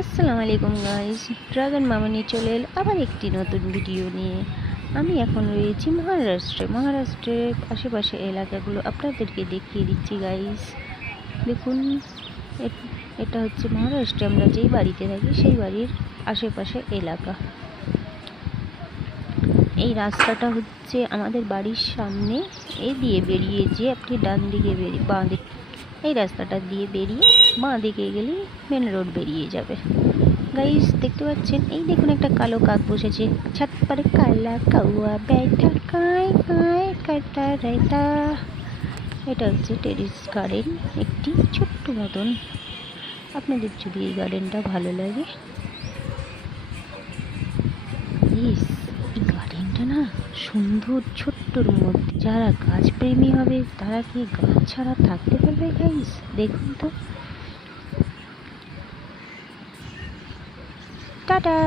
আসসালামু আলাইকুম guys, dragon মামনি চলে এল আবার একটি নতুন ভিডিও নিয়ে। আমি এখন রয়েছি মহারাষ্ট্রের আশেপাশে এলাকাগুলো আপনাদেরকে দেখিয়ে দিচ্ছি গাইস। দেখুন, এটা হচ্ছে মহারাষ্ট্রে আমরা যেই বাড়িতে থাকি সেই বাড়ির আশেপাশে এলাকা। এই রাস্তাটা হচ্ছে আমাদের বাড়ির সামনে, এই দিয়ে বেরিয়ে যে আপনি ডান দিকে বাঁ দিকে এই রাস্তাটা দিয়ে বেরিয়ে বাঁ দিকে গেলেই মেন রোড বেরিয়ে যাবে। গাইস দেখতে পাচ্ছেন, এই দেখুন একটা কালো কাক বসেছে ছাদ पर কালা কাউয়া बैठा কায় কায় কাটা রাইতা। এটা হচ্ছে টেরিস গার্ডেন, একটি ছোট্ট মতন। আপনাদের যদি এই গার্ডেনটা ভালো লাগে, প্লিজ এই গার্ডেনটা না সুন্দর, ছোট্টর মধ্যে। যারা গাছপ্রেমী হবে তারা কি গাছ ছাড়া থাকতে পারবে গাইস? দেখুন তো। টাটা।